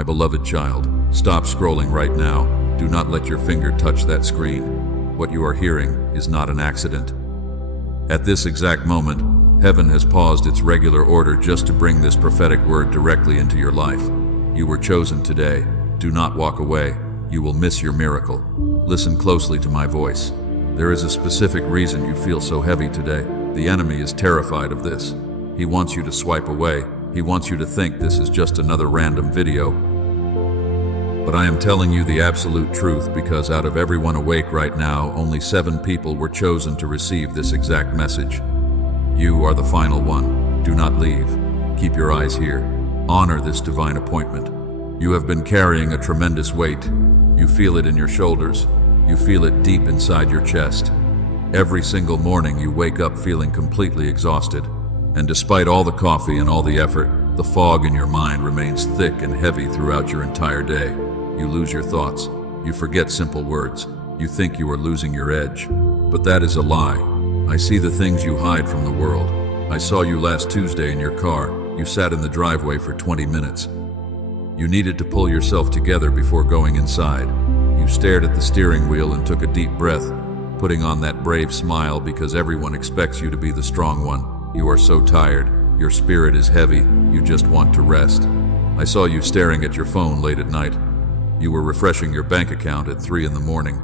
My beloved child, stop scrolling right now. Do not let your finger touch that screen. What you are hearing is not an accident. At this exact moment, heaven has paused its regular order just to bring this prophetic word directly into your life. You were chosen today. Do not walk away. You will miss your miracle. Listen closely to my voice. There is a specific reason you feel so heavy today. The enemy is terrified of this. He wants you to swipe away. He wants you to think this is just another random video. But I am telling you the absolute truth, because out of everyone awake right now, only 7 people were chosen to receive this exact message. You are the final one. Do not leave. Keep your eyes here. Honor this divine appointment. You have been carrying a tremendous weight. You feel it in your shoulders. You feel it deep inside your chest. Every single morning you wake up feeling completely exhausted. And despite all the coffee and all the effort, the fog in your mind remains thick and heavy throughout your entire day. You lose your thoughts. You forget simple words. You think you are losing your edge. But that is a lie. I see the things you hide from the world. I saw you last Tuesday in your car. You sat in the driveway for 20 minutes. You needed to pull yourself together before going inside. You stared at the steering wheel and took a deep breath, putting on that brave smile because everyone expects you to be the strong one. You are so tired. Your spirit is heavy. You just want to rest. I saw you staring at your phone late at night. You were refreshing your bank account at 3 in the morning.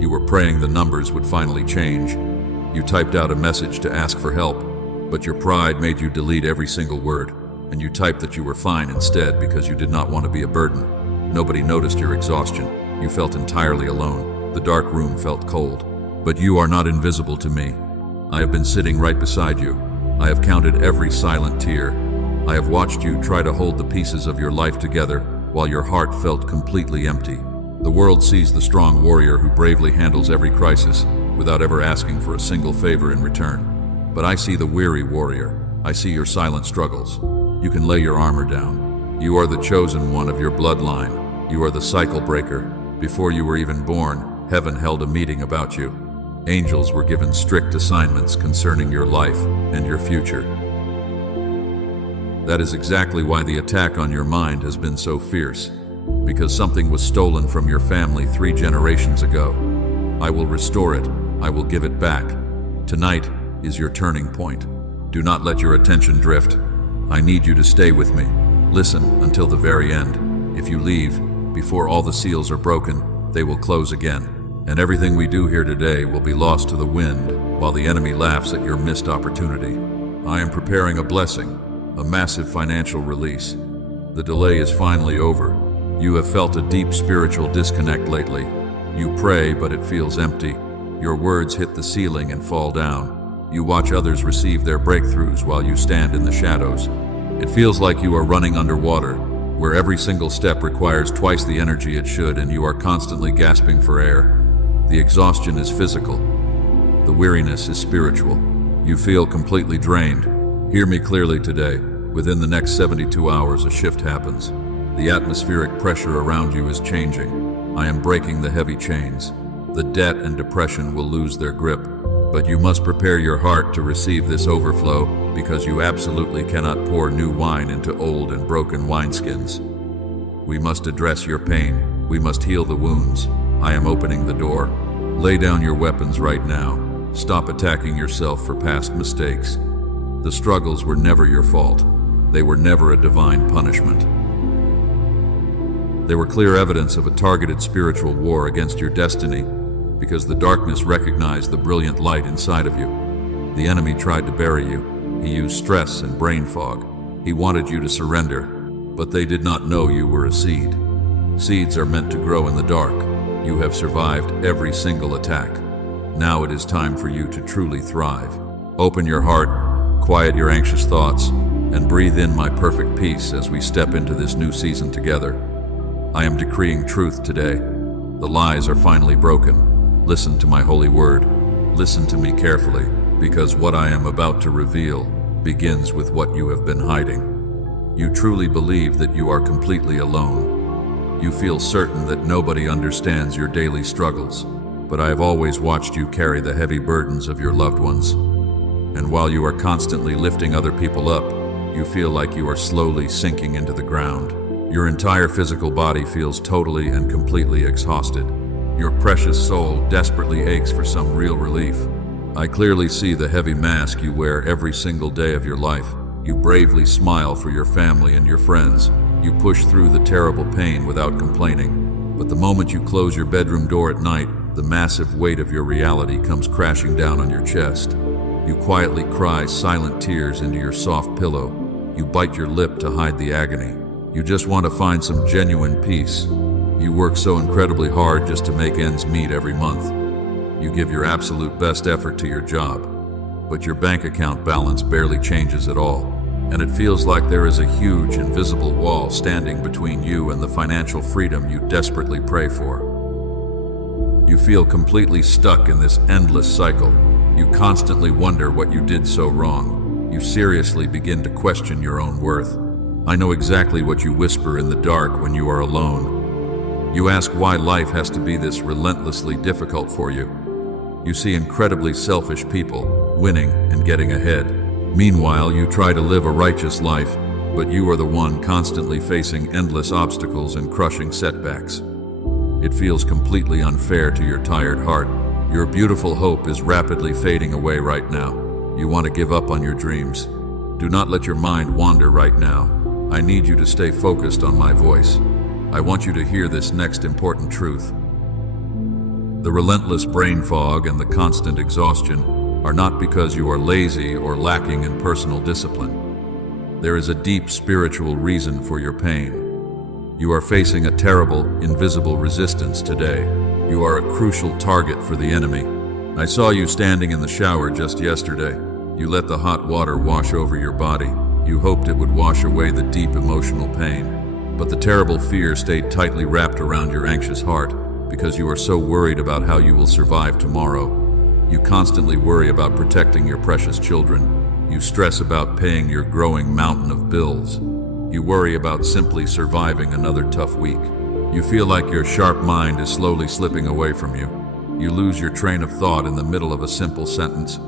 You were praying the numbers would finally change. You typed out a message to ask for help, but your pride made you delete every single word, and you typed that you were fine instead because you did not want to be a burden. Nobody noticed your exhaustion. You felt entirely alone. The dark room felt cold. But you are not invisible to me. I have been sitting right beside you. I have counted every silent tear. I have watched you try to hold the pieces of your life together while your heart felt completely empty. The world sees the strong warrior who bravely handles every crisis without ever asking for a single favor in return. But I see the weary warrior. I see your silent struggles. You can lay your armor down. You are the chosen one of your bloodline. You are the cycle breaker. Before you were even born, heaven held a meeting about you. Angels were given strict assignments concerning your life and your future. That is exactly why the attack on your mind has been so fierce, because something was stolen from your family 3 generations ago. I will restore it. I will give it back. Tonight is your turning point. Do not let your attention drift. I need you to stay with me. Listen until the very end. If you leave before all the seals are broken, they will close again. And everything we do here today will be lost to the wind while the enemy laughs at your missed opportunity. I am preparing a blessing, a massive financial release. The delay is finally over. You have felt a deep spiritual disconnect lately. You pray, but it feels empty. Your words hit the ceiling and fall down. You watch others receive their breakthroughs while you stand in the shadows. It feels like you are running underwater, where every single step requires twice the energy it should, and you are constantly gasping for air. The exhaustion is physical. The weariness is spiritual. You feel completely drained. Hear me clearly today. Within the next 72 hours, a shift happens. The atmospheric pressure around you is changing. I am breaking the heavy chains. The debt and depression will lose their grip. But you must prepare your heart to receive this overflow, because you absolutely cannot pour new wine into old and broken wineskins. We must address your pain. We must heal the wounds. I am opening the door. Lay down your weapons right now. Stop attacking yourself for past mistakes. The struggles were never your fault. They were never a divine punishment. They were clear evidence of a targeted spiritual war against your destiny, because the darkness recognized the brilliant light inside of you. The enemy tried to bury you. He used stress and brain fog. He wanted you to surrender, but they did not know you were a seed. Seeds are meant to grow in the dark. You have survived every single attack. Now it is time for you to truly thrive. Open your heart, quiet your anxious thoughts, and breathe in my perfect peace as we step into this new season together. I am decreeing truth today. The lies are finally broken. Listen to my holy word. Listen to me carefully, because what I am about to reveal begins with what you have been hiding. You truly believe that you are completely alone. You feel certain that nobody understands your daily struggles, but I have always watched you carry the heavy burdens of your loved ones. And while you are constantly lifting other people up, you feel like you are slowly sinking into the ground. Your entire physical body feels totally and completely exhausted. Your precious soul desperately aches for some real relief. I clearly see the heavy mask you wear every single day of your life. You bravely smile for your family and your friends. You push through the terrible pain without complaining. But the moment you close your bedroom door at night, the massive weight of your reality comes crashing down on your chest. You quietly cry silent tears into your soft pillow. You bite your lip to hide the agony. You just want to find some genuine peace. You work so incredibly hard just to make ends meet every month. You give your absolute best effort to your job, but your bank account balance barely changes at all, and it feels like there is a huge invisible wall standing between you and the financial freedom you desperately pray for. You feel completely stuck in this endless cycle. You constantly wonder what you did so wrong. You seriously begin to question your own worth. I know exactly what you whisper in the dark when you are alone. You ask why life has to be this relentlessly difficult for you. You see incredibly selfish people, winning and getting ahead. Meanwhile, you try to live a righteous life, but you are the one constantly facing endless obstacles and crushing setbacks. It feels completely unfair to your tired heart. Your beautiful hope is rapidly fading away right now. You want to give up on your dreams. Do not let your mind wander right now. I need you to stay focused on my voice. I want you to hear this next important truth. The relentless brain fog and the constant exhaustion are not because you are lazy or lacking in personal discipline. There is a deep spiritual reason for your pain. You are facing a terrible, invisible resistance today. You are a crucial target for the enemy. I saw you standing in the shower just yesterday. You let the hot water wash over your body. You hoped it would wash away the deep emotional pain. But the terrible fear stayed tightly wrapped around your anxious heart because you are so worried about how you will survive tomorrow. You constantly worry about protecting your precious children. You stress about paying your growing mountain of bills. You worry about simply surviving another tough week. You feel like your sharp mind is slowly slipping away from you. You lose your train of thought in the middle of a simple sentence.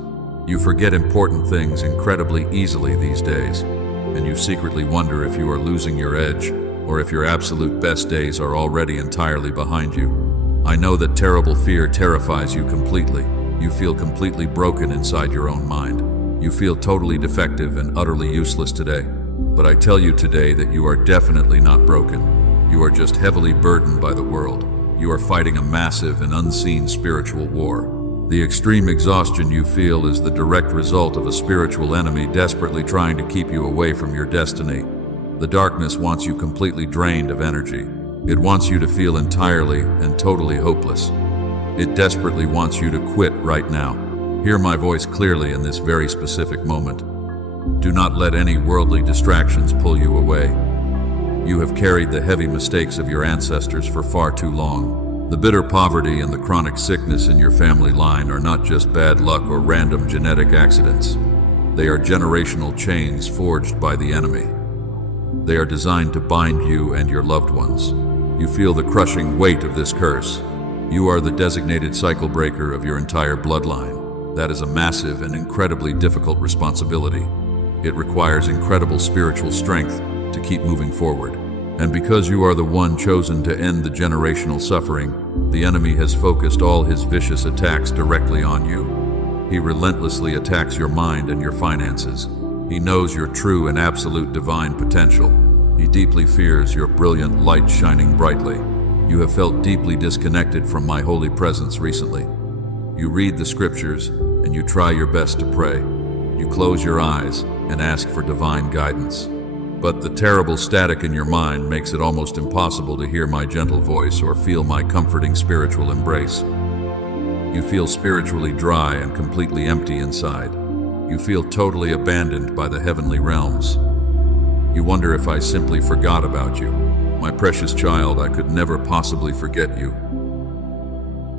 You forget important things incredibly easily these days, and you secretly wonder if you are losing your edge or if your absolute best days are already entirely behind you. I know that terrible fear terrifies you completely. You feel completely broken inside your own mind. You feel totally defective and utterly useless today. But I tell you today that you are definitely not broken. You are just heavily burdened by the world. You are fighting a massive and unseen spiritual war. The extreme exhaustion you feel is the direct result of a spiritual enemy desperately trying to keep you away from your destiny. The darkness wants you completely drained of energy. It wants you to feel entirely and totally hopeless. It desperately wants you to quit right now. Hear my voice clearly in this very specific moment. Do not let any worldly distractions pull you away. You have carried the heavy mistakes of your ancestors for far too long. The bitter poverty and the chronic sickness in your family line are not just bad luck or random genetic accidents. They are generational chains forged by the enemy. They are designed to bind you and your loved ones. You feel the crushing weight of this curse. You are the designated cycle breaker of your entire bloodline. That is a massive and incredibly difficult responsibility. It requires incredible spiritual strength to keep moving forward. And because you are the one chosen to end the generational suffering, the enemy has focused all his vicious attacks directly on you. He relentlessly attacks your mind and your finances. He knows your true and absolute divine potential. He deeply fears your brilliant light shining brightly. You have felt deeply disconnected from my holy presence recently. You read the scriptures and you try your best to pray. You close your eyes and ask for divine guidance. But the terrible static in your mind makes it almost impossible to hear my gentle voice or feel my comforting spiritual embrace. You feel spiritually dry and completely empty inside. You feel totally abandoned by the heavenly realms. You wonder if I simply forgot about you. My precious child, I could never possibly forget you.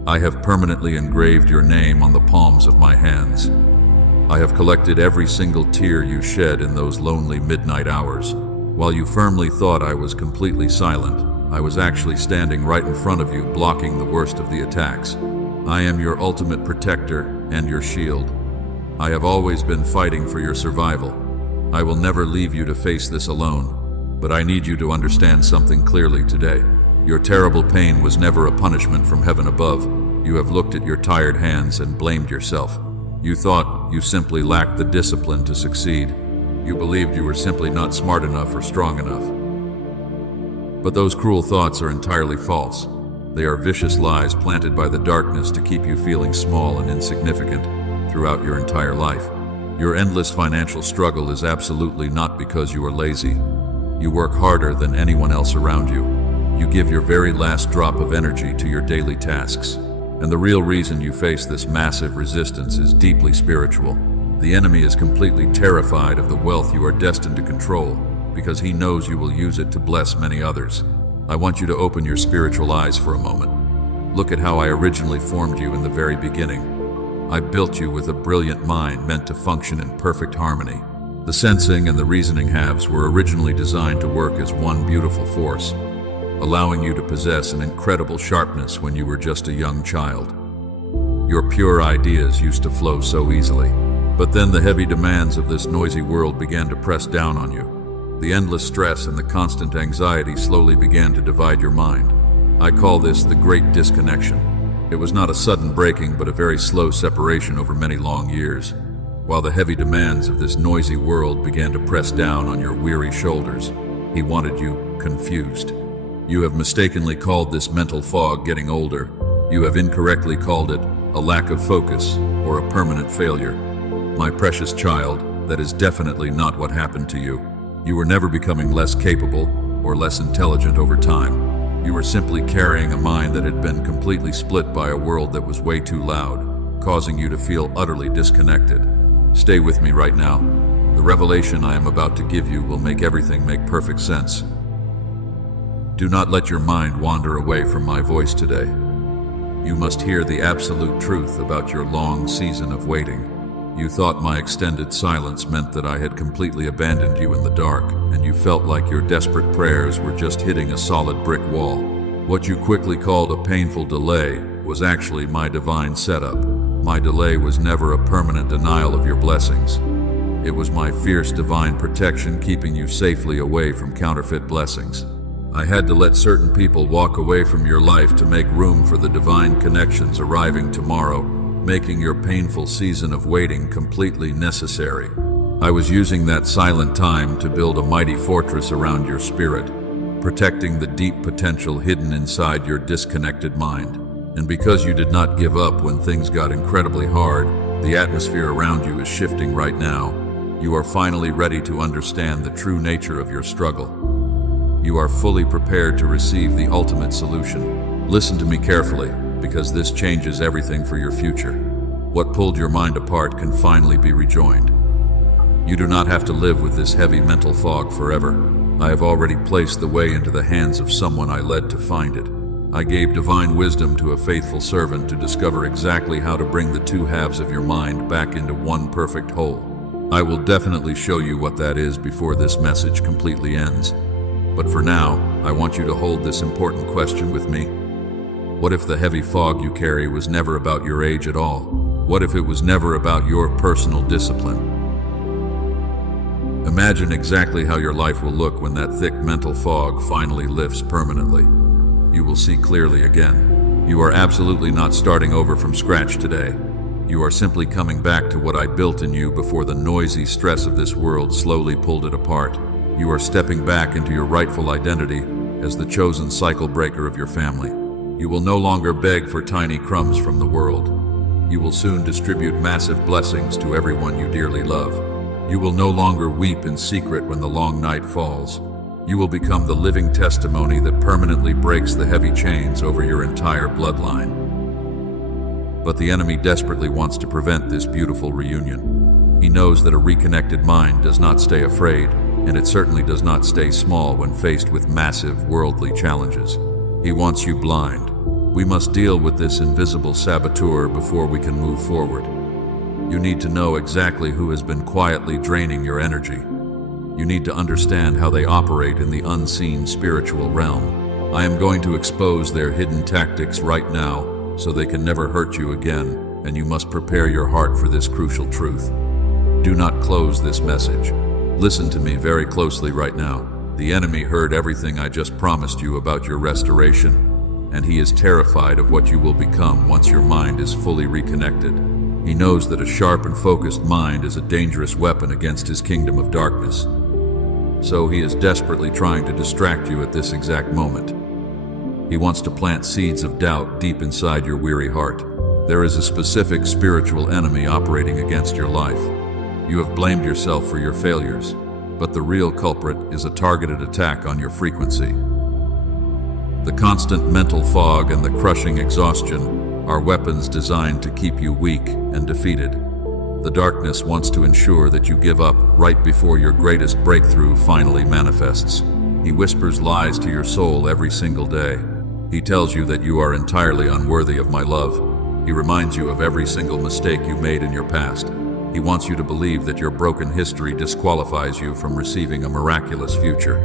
I have permanently engraved your name on the palms of my hands. I have collected every single tear you shed in those lonely midnight hours. While you firmly thought I was completely silent, I was actually standing right in front of you, blocking the worst of the attacks. I am your ultimate protector and your shield. I have always been fighting for your survival. I will never leave you to face this alone. But I need you to understand something clearly today. Your terrible pain was never a punishment from heaven above. You have looked at your tired hands and blamed yourself. You thought you simply lacked the discipline to succeed. You believed you were simply not smart enough or strong enough. But those cruel thoughts are entirely false. They are vicious lies planted by the darkness to keep you feeling small and insignificant throughout your entire life. Your endless financial struggle is absolutely not because you are lazy. You work harder than anyone else around you. You give your very last drop of energy to your daily tasks. And the real reason you face this massive resistance is deeply spiritual. The enemy is completely terrified of the wealth you are destined to control because he knows you will use it to bless many others. I want you to open your spiritual eyes for a moment. Look at how I originally formed you in the very beginning. I built you with a brilliant mind meant to function in perfect harmony. The sensing and the reasoning halves were originally designed to work as one beautiful force, allowing you to possess an incredible sharpness when you were just a young child. Your pure ideas used to flow so easily. But then the heavy demands of this noisy world began to press down on you. The endless stress and the constant anxiety slowly began to divide your mind. I call this the great disconnection. It was not a sudden breaking, but a very slow separation over many long years. While the heavy demands of this noisy world began to press down on your weary shoulders, he wanted you confused. You have mistakenly called this mental fog getting older. You have incorrectly called it a lack of focus or a permanent failure. My precious child, that is definitely not what happened to you. You were never becoming less capable or less intelligent over time. You were simply carrying a mind that had been completely split by a world that was way too loud, causing you to feel utterly disconnected. Stay with me right now. The revelation I am about to give you will make everything make perfect sense. Do not let your mind wander away from my voice today. You must hear the absolute truth about your long season of waiting. You thought my extended silence meant that I had completely abandoned you in the dark, and you felt like your desperate prayers were just hitting a solid brick wall. What you quickly called a painful delay was actually my divine setup. My delay was never a permanent denial of your blessings. It was my fierce divine protection keeping you safely away from counterfeit blessings. I had to let certain people walk away from your life to make room for the divine connections arriving tomorrow, making your painful season of waiting completely necessary. I was using that silent time to build a mighty fortress around your spirit, protecting the deep potential hidden inside your disconnected mind. And because you did not give up when things got incredibly hard, the atmosphere around you is shifting right now. You are finally ready to understand the true nature of your struggle. You are fully prepared to receive the ultimate solution. Listen to me carefully, because this changes everything for your future. What pulled your mind apart can finally be rejoined. You do not have to live with this heavy mental fog forever. I have already placed the way into the hands of someone I led to find it. I gave divine wisdom to a faithful servant to discover exactly how to bring the two halves of your mind back into one perfect whole. I will definitely show you what that is before this message completely ends. But for now, I want you to hold this important question with me. What if the heavy fog you carry was never about your age at all? What if it was never about your personal discipline? Imagine exactly how your life will look when that thick mental fog finally lifts permanently. You will see clearly again. You are absolutely not starting over from scratch today. You are simply coming back to what I built in you before the noisy stress of this world slowly pulled it apart. You are stepping back into your rightful identity as the chosen cycle breaker of your family. You will no longer beg for tiny crumbs from the world. You will soon distribute massive blessings to everyone you dearly love. You will no longer weep in secret when the long night falls. You will become the living testimony that permanently breaks the heavy chains over your entire bloodline. But the enemy desperately wants to prevent this beautiful reunion. He knows that a reconnected mind does not stay afraid, and it certainly does not stay small when faced with massive worldly challenges. He wants you blind. We must deal with this invisible saboteur before we can move forward. You need to know exactly who has been quietly draining your energy. You need to understand how they operate in the unseen spiritual realm. I am going to expose their hidden tactics right now, so they can never hurt you again, and you must prepare your heart for this crucial truth. Do not close this message. Listen to me very closely right now. The enemy heard everything I just promised you about your restoration, and he is terrified of what you will become once your mind is fully reconnected. He knows that a sharp and focused mind is a dangerous weapon against his kingdom of darkness. So he is desperately trying to distract you at this exact moment. He wants to plant seeds of doubt deep inside your weary heart. There is a specific spiritual enemy operating against your life. You have blamed yourself for your failures, but the real culprit is a targeted attack on your frequency. The constant mental fog and the crushing exhaustion are weapons designed to keep you weak and defeated. The darkness wants to ensure that you give up right before your greatest breakthrough finally manifests. He whispers lies to your soul every single day. He tells you that you are entirely unworthy of my love. He reminds you of every single mistake you made in your past. He wants you to believe that your broken history disqualifies you from receiving a miraculous future.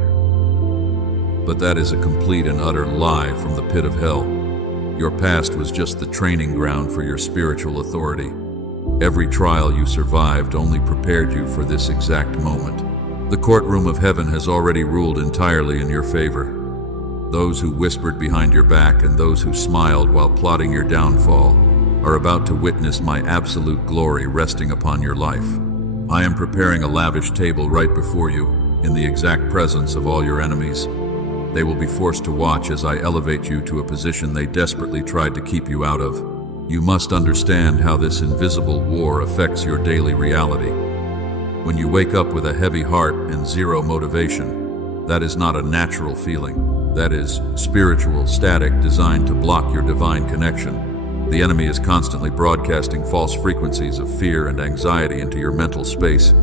But that is a complete and utter lie from the pit of hell. Your past was just the training ground for your spiritual authority. Every trial you survived only prepared you for this exact moment. The courtroom of heaven has already ruled entirely in your favor. Those who whispered behind your back and those who smiled while plotting your downfall are about to witness my absolute glory resting upon your life. I am preparing a lavish table right before you, in the exact presence of all your enemies. They will be forced to watch as I elevate you to a position they desperately tried to keep you out of. You must understand how this invisible war affects your daily reality. When you wake up with a heavy heart and zero motivation, that is not a natural feeling. That is spiritual static designed to block your divine connection. The enemy is constantly broadcasting false frequencies of fear and anxiety into your mental space.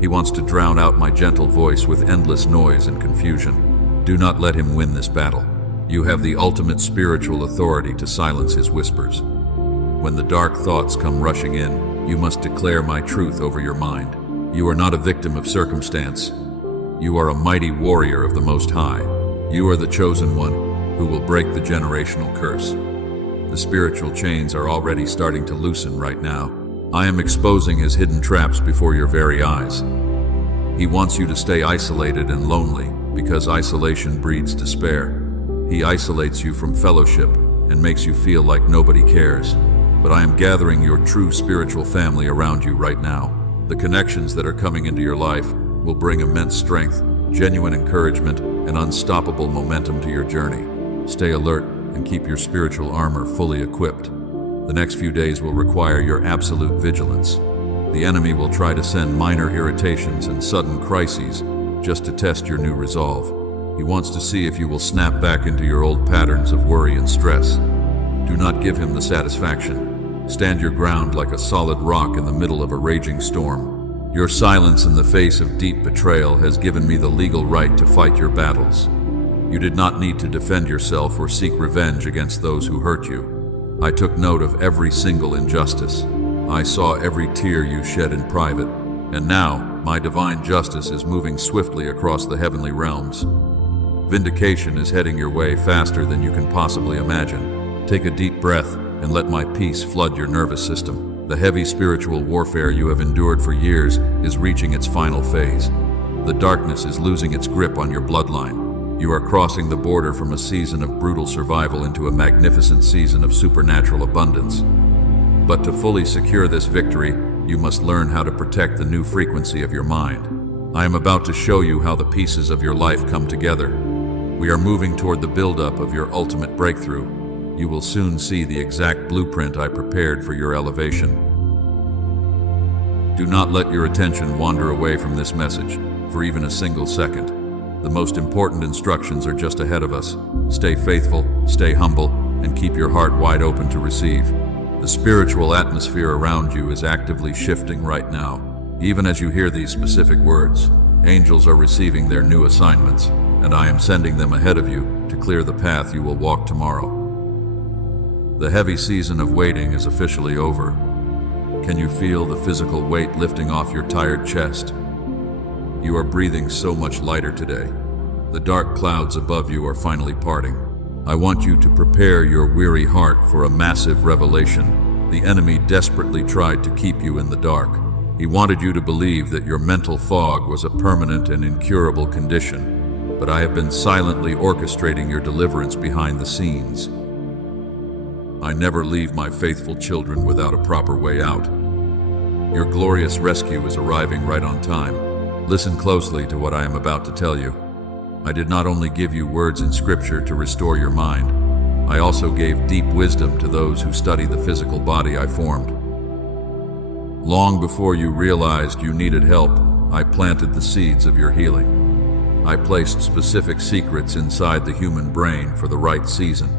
He wants to drown out my gentle voice with endless noise and confusion. Do not let him win this battle. You have the ultimate spiritual authority to silence his whispers. When the dark thoughts come rushing in, you must declare my truth over your mind. You are not a victim of circumstance. You are a mighty warrior of the Most High. You are the chosen one who will break the generational curse. The spiritual chains are already starting to loosen right now. I am exposing his hidden traps before your very eyes. He wants you to stay isolated and lonely because isolation breeds despair. He isolates you from fellowship and makes you feel like nobody cares. But I am gathering your true spiritual family around you right now. The connections that are coming into your life will bring immense strength, genuine encouragement, and unstoppable momentum to your journey. Stay alert and keep your spiritual armor fully equipped. The next few days will require your absolute vigilance. The enemy will try to send minor irritations and sudden crises just to test your new resolve. He wants to see if you will snap back into your old patterns of worry and stress. Do not give him the satisfaction. Stand your ground like a solid rock in the middle of a raging storm. Your silence in the face of deep betrayal has given me the legal right to fight your battles. You did not need to defend yourself or seek revenge against those who hurt you. I took note of every single injustice. I saw every tear you shed in private, and now my divine justice is moving swiftly across the heavenly realms. Vindication is heading your way faster than you can possibly imagine. Take a deep breath and let my peace flood your nervous system. The heavy spiritual warfare you have endured for years is reaching its final phase. The darkness is losing its grip on your bloodline. You are crossing the border from a season of brutal survival into a magnificent season of supernatural abundance. But to fully secure this victory, you must learn how to protect the new frequency of your mind. I am about to show you how the pieces of your life come together. We are moving toward the buildup of your ultimate breakthrough. You will soon see the exact blueprint I prepared for your elevation. Do not let your attention wander away from this message for even a single second. The most important instructions are just ahead of us. Stay faithful, stay humble, and keep your heart wide open to receive. The spiritual atmosphere around you is actively shifting right now. Even as you hear these specific words, angels are receiving their new assignments, and I am sending them ahead of you to clear the path you will walk tomorrow. The heavy season of waiting is officially over. Can you feel the physical weight lifting off your tired chest? You are breathing so much lighter today. The dark clouds above you are finally parting. I want you to prepare your weary heart for a massive revelation. The enemy desperately tried to keep you in the dark. He wanted you to believe that your mental fog was a permanent and incurable condition. but I have been silently orchestrating your deliverance behind the scenes. I never leave my faithful children without a proper way out. Your glorious rescue is arriving right on time. Listen closely to what I am about to tell you. I did not only give you words in Scripture to restore your mind, I also gave deep wisdom to those who study the physical body I formed. Long before you realized you needed help, I planted the seeds of your healing. I placed specific secrets inside the human brain for the right season.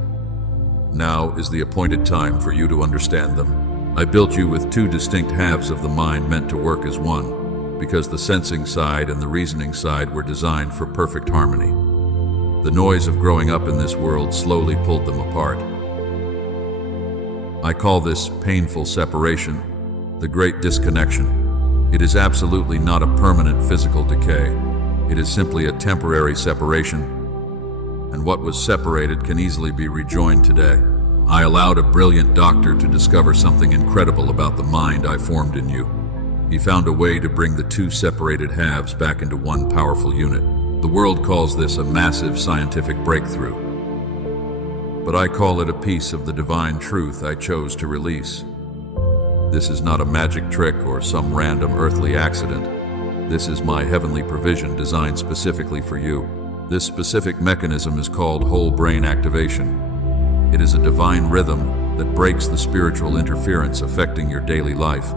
Now is the appointed time for you to understand them. I built you with two distinct halves of the mind meant to work as one, because the sensing side and the reasoning side were designed for perfect harmony. The noise of growing up in this world slowly pulled them apart. I call this painful separation the great disconnection. It is absolutely not a permanent physical decay. It is simply a temporary separation, and what was separated can easily be rejoined today. I allowed a brilliant doctor to discover something incredible about the mind I formed in you. He found a way to bring the two separated halves back into one powerful unit. The world calls this a massive scientific breakthrough, but I call it a piece of the divine truth I chose to release. This is not a magic trick or some random earthly accident. This is my heavenly provision designed specifically for you. This specific mechanism is called whole brain activation. It is a divine rhythm that breaks the spiritual interference affecting your daily life.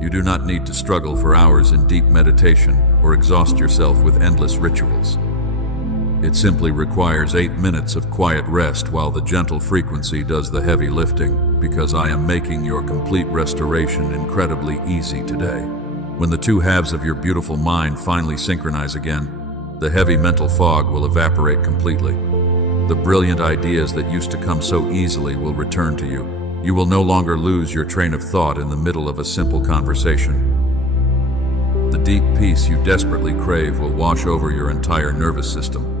You do not need to struggle for hours in deep meditation or exhaust yourself with endless rituals. It simply requires 8 minutes of quiet rest while the gentle frequency does the heavy lifting, because I am making your complete restoration incredibly easy today. When the two halves of your beautiful mind finally synchronize again, the heavy mental fog will evaporate completely. The brilliant ideas that used to come so easily will return to you. You will no longer lose your train of thought in the middle of a simple conversation. The deep peace you desperately crave will wash over your entire nervous system.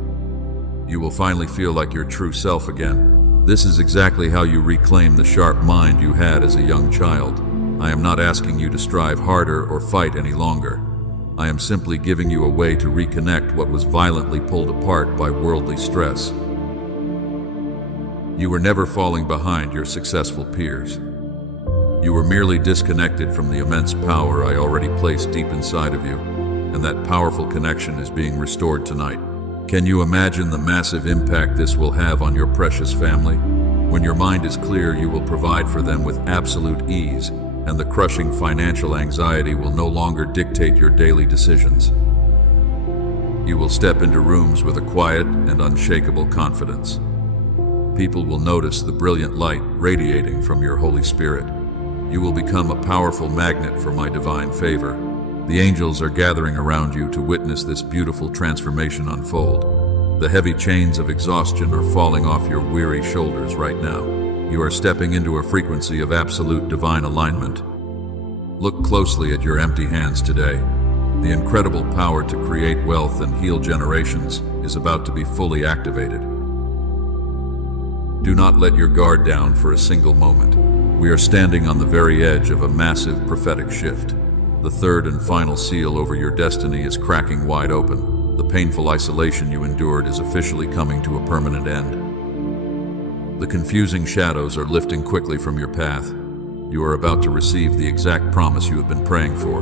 You will finally feel like your true self again. This is exactly how you reclaim the sharp mind you had as a young child. I am not asking you to strive harder or fight any longer. I am simply giving you a way to reconnect what was violently pulled apart by worldly stress. You were never falling behind your successful peers. You were merely disconnected from the immense power I already placed deep inside of you, and that powerful connection is being restored tonight. Can you imagine the massive impact this will have on your precious family? When your mind is clear, you will provide for them with absolute ease, and the crushing financial anxiety will no longer dictate your daily decisions. You will step into rooms with a quiet and unshakable confidence. People will notice the brilliant light radiating from your Holy Spirit. You will become a powerful magnet for my divine favor. The angels are gathering around you to witness this beautiful transformation unfold. The heavy chains of exhaustion are falling off your weary shoulders right now. You are stepping into a frequency of absolute divine alignment. Look closely at your empty hands today. The incredible power to create wealth and heal generations is about to be fully activated. Do not let your guard down for a single moment. We are standing on the very edge of a massive prophetic shift. The third and final seal over your destiny is cracking wide open. The painful isolation you endured is officially coming to a permanent end. The confusing shadows are lifting quickly from your path. You are about to receive the exact promise you have been praying for.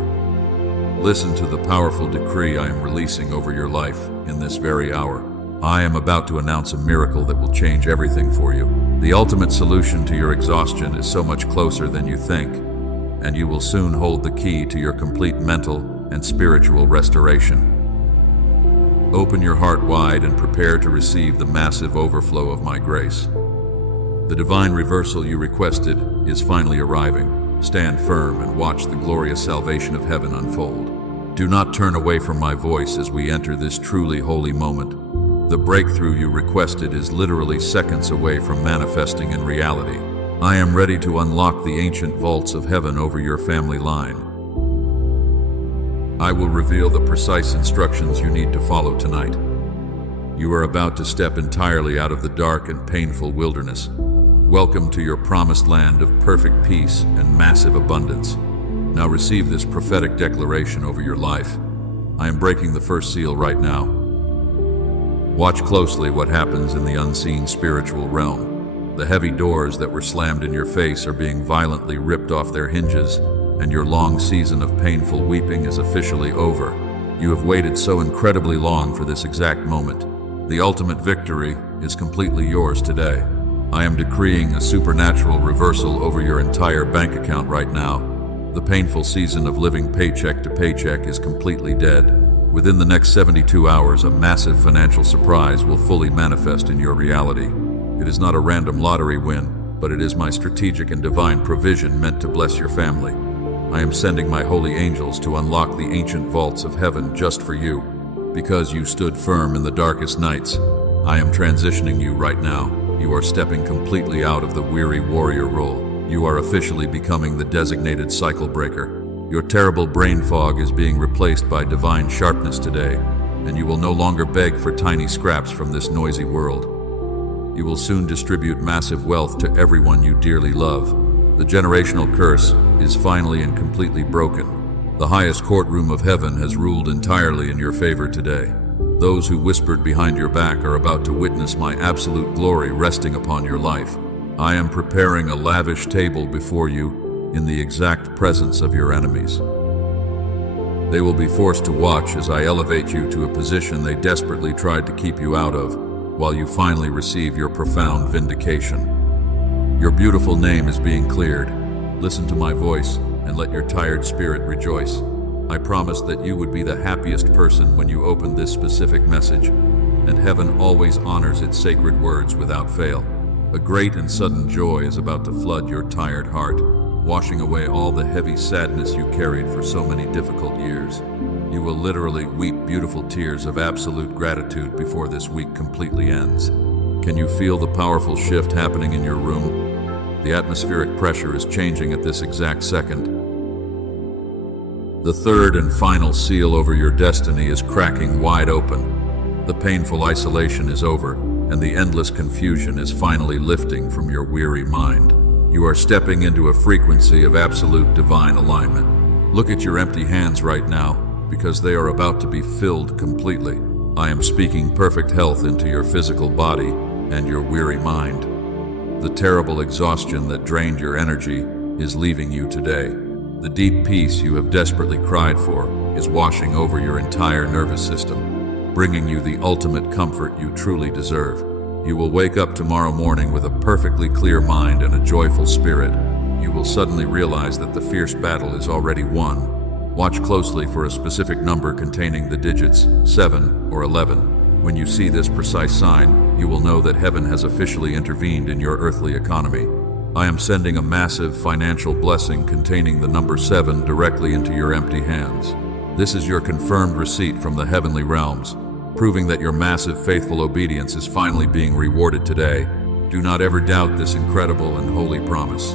Listen to the powerful decree I am releasing over your life in this very hour. I am about to announce a miracle that will change everything for you. The ultimate solution to your exhaustion is so much closer than you think, and you will soon hold the key to your complete mental and spiritual restoration. Open your heart wide and prepare to receive the massive overflow of my grace. The divine reversal you requested is finally arriving. Stand firm and watch the glorious salvation of heaven unfold. Do not turn away from my voice as we enter this truly holy moment. The breakthrough you requested is literally seconds away from manifesting in reality. I am ready to unlock the ancient vaults of heaven over your family line. I will reveal the precise instructions you need to follow tonight. You are about to step entirely out of the dark and painful wilderness. Welcome to your promised land of perfect peace and massive abundance. Now receive this prophetic declaration over your life. I am breaking the first seal right now. Watch closely what happens in the unseen spiritual realm. The heavy doors that were slammed in your face are being violently ripped off their hinges, and your long season of painful weeping is officially over. You have waited so incredibly long for this exact moment. The ultimate victory is completely yours today. I am decreeing a supernatural reversal over your entire bank account right now. The painful season of living paycheck to paycheck is completely dead. Within the next 72 hours, a massive financial surprise will fully manifest in your reality. It is not a random lottery win, but it is my strategic and divine provision meant to bless your family. I am sending my holy angels to unlock the ancient vaults of heaven just for you. Because you stood firm in the darkest nights, I am transitioning you right now. You are stepping completely out of the weary warrior role. You are officially becoming the designated cycle breaker. Your terrible brain fog is being replaced by divine sharpness today, and you will no longer beg for tiny scraps from this noisy world. You will soon distribute massive wealth to everyone you dearly love. The generational curse is finally and completely broken. The highest courtroom of heaven has ruled entirely in your favor today. Those who whispered behind your back are about to witness my absolute glory resting upon your life. I am preparing a lavish table before you in the exact presence of your enemies. They will be forced to watch as I elevate you to a position they desperately tried to keep you out of, while you finally receive your profound vindication. Your beautiful name is being cleared. Listen to my voice and let your tired spirit rejoice. I promised that you would be the happiest person when you opened this specific message, and heaven always honors its sacred words without fail. A great and sudden joy is about to flood your tired heart, washing away all the heavy sadness you carried for so many difficult years. You will literally weep beautiful tears of absolute gratitude before this week completely ends. Can you feel the powerful shift happening in your room? The atmospheric pressure is changing at this exact second. The third and final seal over your destiny is cracking wide open. The painful isolation is over, and the endless confusion is finally lifting from your weary mind. You are stepping into a frequency of absolute divine alignment. Look at your empty hands right now, because they are about to be filled completely. I am speaking perfect health into your physical body and your weary mind. The terrible exhaustion that drained your energy is leaving you today. The deep peace you have desperately cried for is washing over your entire nervous system, bringing you the ultimate comfort you truly deserve. You will wake up tomorrow morning with a perfectly clear mind and a joyful spirit. You will suddenly realize that the fierce battle is already won. Watch closely for a specific number containing the digits 7 or 11. When you see this precise sign, you will know that heaven has officially intervened in your earthly economy. I am sending a massive financial blessing containing the number 7 directly into your empty hands. This is your confirmed receipt from the heavenly realms, proving that your massive faithful obedience is finally being rewarded today. Do not ever doubt this incredible and holy promise.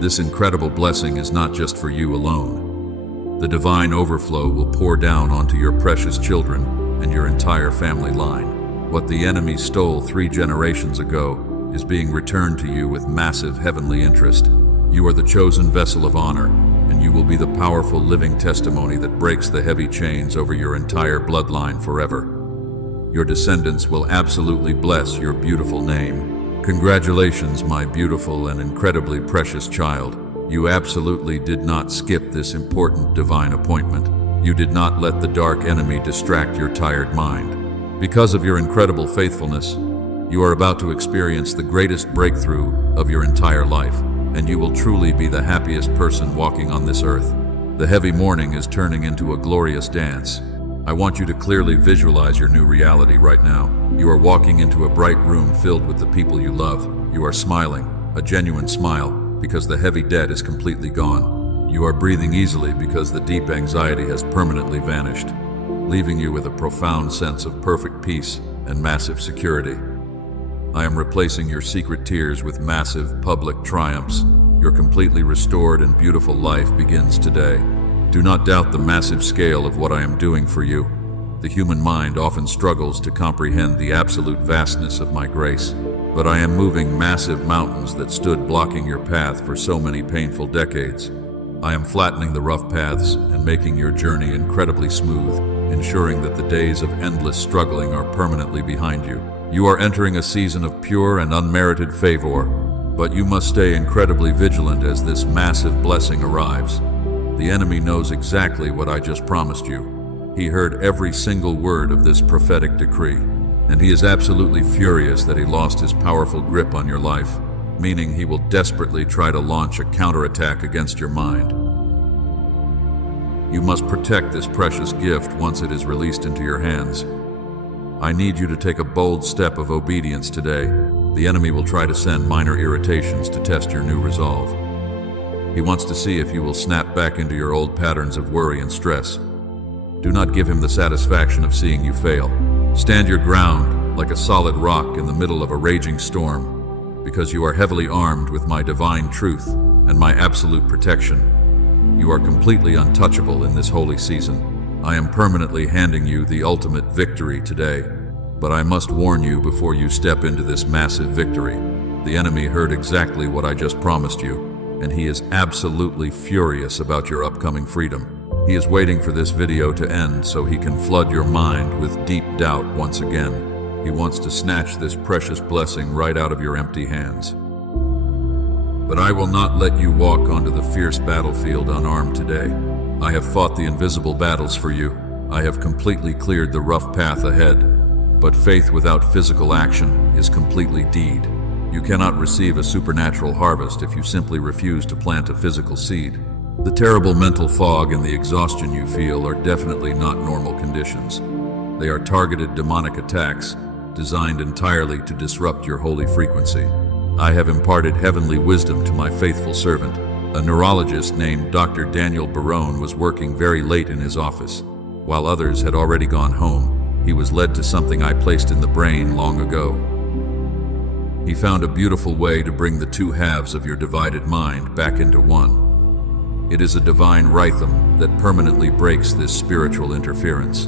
This incredible blessing is not just for you alone. The divine overflow will pour down onto your precious children and your entire family line. What the enemy stole 3 generations ago is being returned to you with massive heavenly interest. You are the chosen vessel of honor, and you will be the powerful living testimony that breaks the heavy chains over your entire bloodline forever. Your descendants will absolutely bless your beautiful name. Congratulations, my beautiful and incredibly precious child. You absolutely did not skip this important divine appointment. You did not let the dark enemy distract your tired mind. Because of your incredible faithfulness, you are about to experience the greatest breakthrough of your entire life, and you will truly be the happiest person walking on this earth. The heavy mourning is turning into a glorious dance. I want you to clearly visualize your new reality right now. You are walking into a bright room filled with the people you love. You are smiling, a genuine smile, because the heavy debt is completely gone. You are breathing easily because the deep anxiety has permanently vanished, leaving you with a profound sense of perfect peace and massive security. I am replacing your secret tears with massive public triumphs. Your completely restored and beautiful life begins today. Do not doubt the massive scale of what I am doing for you. The human mind often struggles to comprehend the absolute vastness of my grace, but I am moving massive mountains that stood blocking your path for so many painful decades. I am flattening the rough paths and making your journey incredibly smooth, ensuring that the days of endless struggling are permanently behind you. You are entering a season of pure and unmerited favor, but you must stay incredibly vigilant as this massive blessing arrives. The enemy knows exactly what I just promised you. He heard every single word of this prophetic decree, and he is absolutely furious that he lost his powerful grip on your life, meaning he will desperately try to launch a counterattack against your mind. You must protect this precious gift once it is released into your hands. I need you to take a bold step of obedience today. The enemy will try to send minor irritations to test your new resolve. He wants to see if you will snap back into your old patterns of worry and stress. Do not give him the satisfaction of seeing you fail. Stand your ground like a solid rock in the middle of a raging storm, because you are heavily armed with my divine truth and my absolute protection. You are completely untouchable in this holy season. I am permanently handing you the ultimate victory today, but I must warn you before you step into this massive victory. The enemy heard exactly what I just promised you, and he is absolutely furious about your upcoming freedom. He is waiting for this video to end so he can flood your mind with deep doubt once again. He wants to snatch this precious blessing right out of your empty hands. But I will not let you walk onto the fierce battlefield unarmed today. I have fought the invisible battles for you. I have completely cleared the rough path ahead. But faith without physical action is completely dead. You cannot receive a supernatural harvest if you simply refuse to plant a physical seed. The terrible mental fog and the exhaustion you feel are definitely not normal conditions. They are targeted demonic attacks designed entirely to disrupt your holy frequency. I have imparted heavenly wisdom to my faithful servant. A neurologist named Dr. Daniel Barone was working very late in his office. While others had already gone home, he was led to something I placed in the brain long ago. He found a beautiful way to bring the two halves of your divided mind back into one. It is a divine rhythm that permanently breaks this spiritual interference.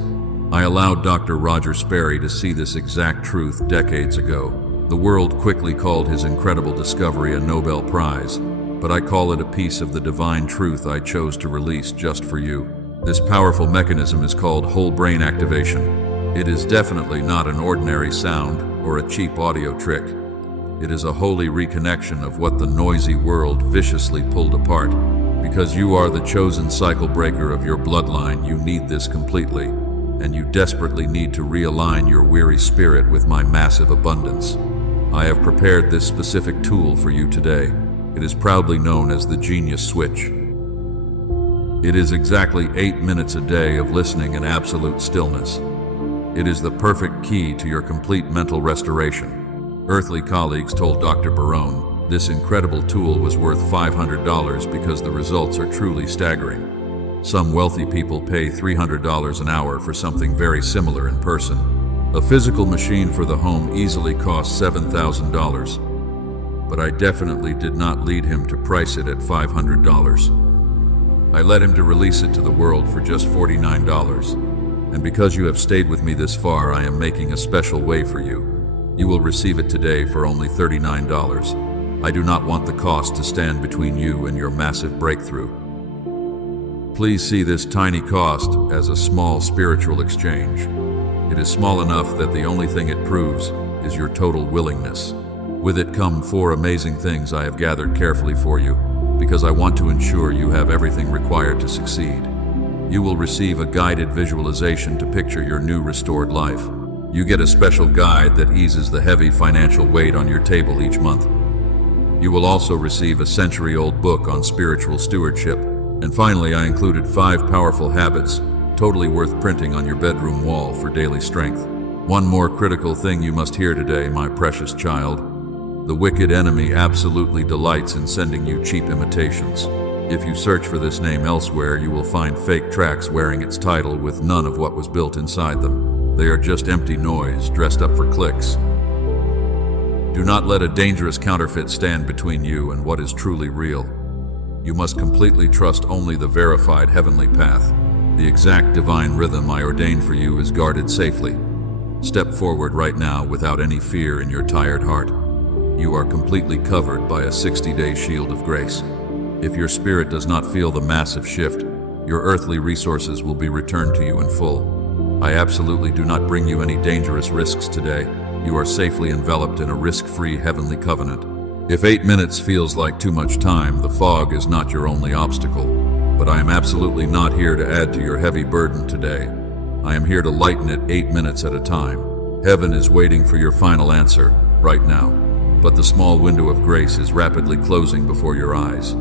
I allowed Dr. Roger Sperry to see this exact truth decades ago. The world quickly called his incredible discovery a Nobel Prize, but I call it a piece of the divine truth I chose to release just for you. This powerful mechanism is called whole brain activation. It is definitely not an ordinary sound or a cheap audio trick. It is a holy reconnection of what the noisy world viciously pulled apart. Because you are the chosen cycle breaker of your bloodline, you need this completely, and you desperately need to realign your weary spirit with my massive abundance. I have prepared this specific tool for you today. It is proudly known as the Genius Switch. It is exactly 8 minutes a day of listening in absolute stillness. It is the perfect key to your complete mental restoration. Earthly colleagues told Dr. Barone this incredible tool was worth $500 because the results are truly staggering. Some wealthy people pay $300 an hour for something very similar in person. A physical machine for the home easily costs $7,000, but I definitely did not lead him to price it at $500. I led him to release it to the world for just $49. And because you have stayed with me this far, I am making a special way for you. You will receive it today for only $39. I do not want the cost to stand between you and your massive breakthrough. Please see this tiny cost as a small spiritual exchange. It is small enough that the only thing it proves is your total willingness. With it come 4 amazing things I have gathered carefully for you, because I want to ensure you have everything required to succeed. You will receive a guided visualization to picture your new restored life. You get a special guide that eases the heavy financial weight on your table each month. You will also receive a century-old book on spiritual stewardship. And finally, I included 5 powerful habits, totally worth printing on your bedroom wall for daily strength. One more critical thing you must hear today, my precious child. The wicked enemy absolutely delights in sending you cheap imitations. If you search for this name elsewhere, you will find fake tracks wearing its title with none of what was built inside them. They are just empty noise dressed up for clicks. Do not let a dangerous counterfeit stand between you and what is truly real. You must completely trust only the verified heavenly path. The exact divine rhythm I ordained for you is guarded safely. Step forward right now without any fear in your tired heart. You are completely covered by a 60-day shield of grace. If your spirit does not feel the massive shift, your earthly resources will be returned to you in full. I absolutely do not bring you any dangerous risks today. You are safely enveloped in a risk-free heavenly covenant. If 8 minutes feels like too much time, the fog is not your only obstacle. But I am absolutely not here to add to your heavy burden today. I am here to lighten it 8 minutes at a time. Heaven is waiting for your final answer right now. But the small window of grace is rapidly closing before your eyes.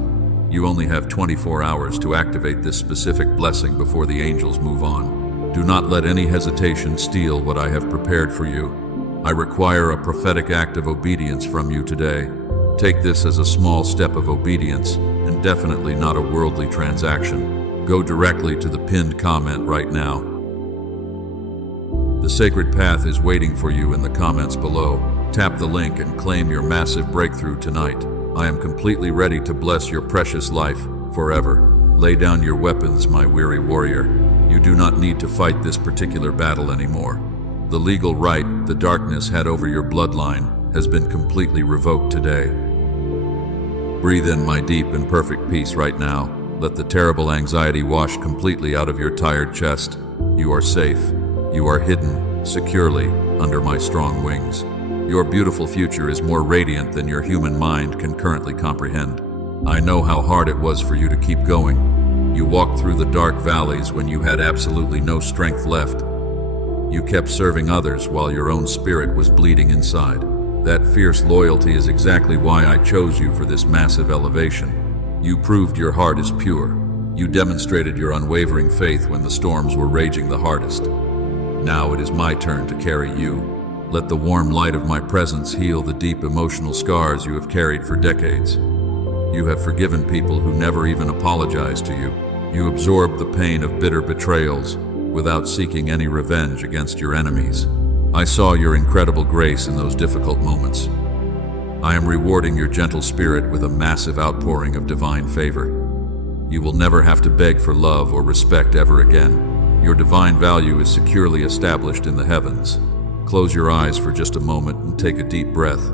You only have 24 hours to activate this specific blessing before the angels move on. Do not let any hesitation steal what I have prepared for you. I require a prophetic act of obedience from you today. Take this as a small step of obedience, and definitely not a worldly transaction. Go directly to the pinned comment right now. The sacred path is waiting for you in the comments below. Tap the link and claim your massive breakthrough tonight. I am completely ready to bless your precious life forever. Lay down your weapons, my weary warrior. You do not need to fight this particular battle anymore. The legal right the darkness had over your bloodline has been completely revoked today. Breathe in my deep and perfect peace right now. Let the terrible anxiety wash completely out of your tired chest. You are safe. You are hidden securely under my strong wings. Your beautiful future is more radiant than your human mind can currently comprehend. I know how hard it was for you to keep going. You walked through the dark valleys when you had absolutely no strength left. You kept serving others while your own spirit was bleeding inside. That fierce loyalty is exactly why I chose you for this massive elevation. You proved your heart is pure. You demonstrated your unwavering faith when the storms were raging the hardest. Now it is my turn to carry you. Let the warm light of my presence heal the deep emotional scars you have carried for decades. You have forgiven people who never even apologized to you. You absorbed the pain of bitter betrayals without seeking any revenge against your enemies. I saw your incredible grace in those difficult moments. I am rewarding your gentle spirit with a massive outpouring of divine favor. You will never have to beg for love or respect ever again. Your divine value is securely established in the heavens. Close your eyes for just a moment and take a deep breath.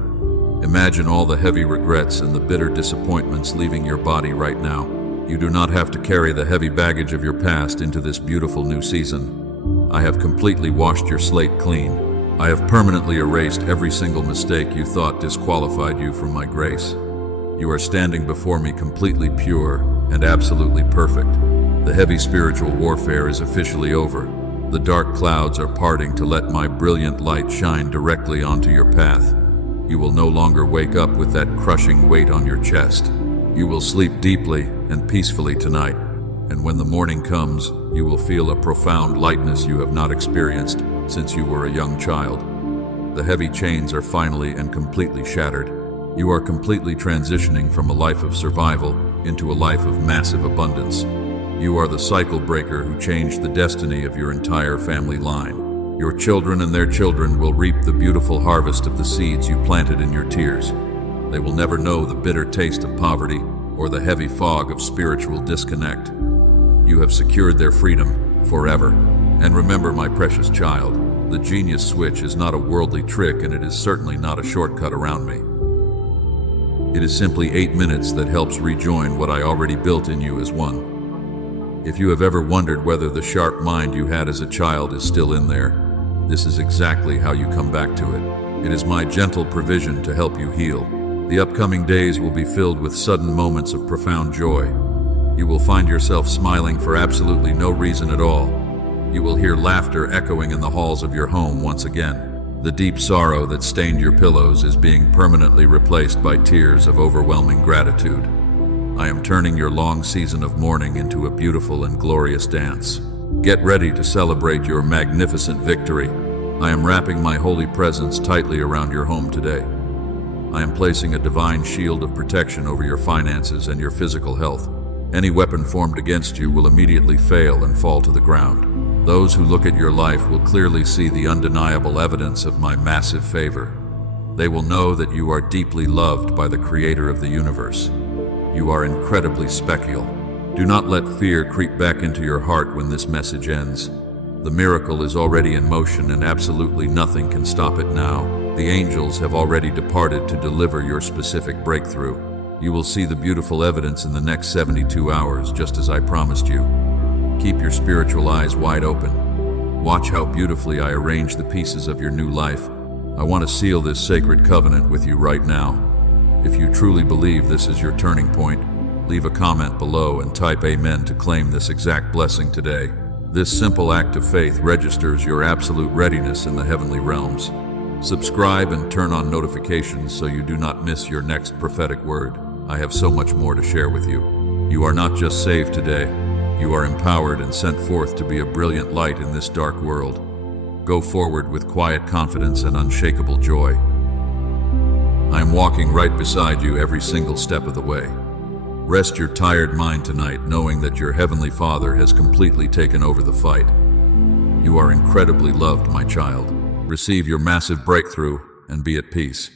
Imagine all the heavy regrets and the bitter disappointments leaving your body right now. You do not have to carry the heavy baggage of your past into this beautiful new season. I have completely washed your slate clean. I have permanently erased every single mistake you thought disqualified you from my grace. You are standing before me completely pure and absolutely perfect. The heavy spiritual warfare is officially over. The dark clouds are parting to let my brilliant light shine directly onto your path. You will no longer wake up with that crushing weight on your chest. You will sleep deeply and peacefully tonight, and when the morning comes, you will feel a profound lightness you have not experienced since you were a young child. The heavy chains are finally and completely shattered. You are completely transitioning from a life of survival into a life of massive abundance. You are the cycle breaker who changed the destiny of your entire family line. Your children and their children will reap the beautiful harvest of the seeds you planted in your tears. They will never know the bitter taste of poverty or the heavy fog of spiritual disconnect. You have secured their freedom forever. And remember, my precious child, the genius switch is not a worldly trick, and it is certainly not a shortcut around me. It is simply 8 minutes that helps rejoin what I already built in you as one. If you have ever wondered whether the sharp mind you had as a child is still in there, this is exactly how you come back to it. It is my gentle provision to help you heal. The upcoming days will be filled with sudden moments of profound joy. You will find yourself smiling for absolutely no reason at all. You will hear laughter echoing in the halls of your home once again. The deep sorrow that stained your pillows is being permanently replaced by tears of overwhelming gratitude. I am turning your long season of mourning into a beautiful and glorious dance. Get ready to celebrate your magnificent victory. I am wrapping my holy presence tightly around your home today. I am placing a divine shield of protection over your finances and your physical health. Any weapon formed against you will immediately fail and fall to the ground. Those who look at your life will clearly see the undeniable evidence of my massive favor. They will know that you are deeply loved by the Creator of the universe. You are incredibly special. Do not let fear creep back into your heart when this message ends. The miracle is already in motion, and absolutely nothing can stop it now. The angels have already departed to deliver your specific breakthrough. You will see the beautiful evidence in the next 72 hours, just as I promised you. Keep your spiritual eyes wide open. Watch how beautifully I arrange the pieces of your new life. I want to seal this sacred covenant with you right now. If you truly believe this is your turning point, leave a comment below and type Amen to claim this exact blessing today. This simple act of faith registers your absolute readiness in the heavenly realms. Subscribe and turn on notifications so you do not miss your next prophetic word. I have so much more to share with you. You are not just saved today, you are empowered and sent forth to be a brilliant light in this dark world. Go forward with quiet confidence and unshakable joy. I am walking right beside you every single step of the way. Rest your tired mind tonight knowing that your Heavenly Father has completely taken over the fight. You are incredibly loved, my child. Receive your massive breakthrough and be at peace.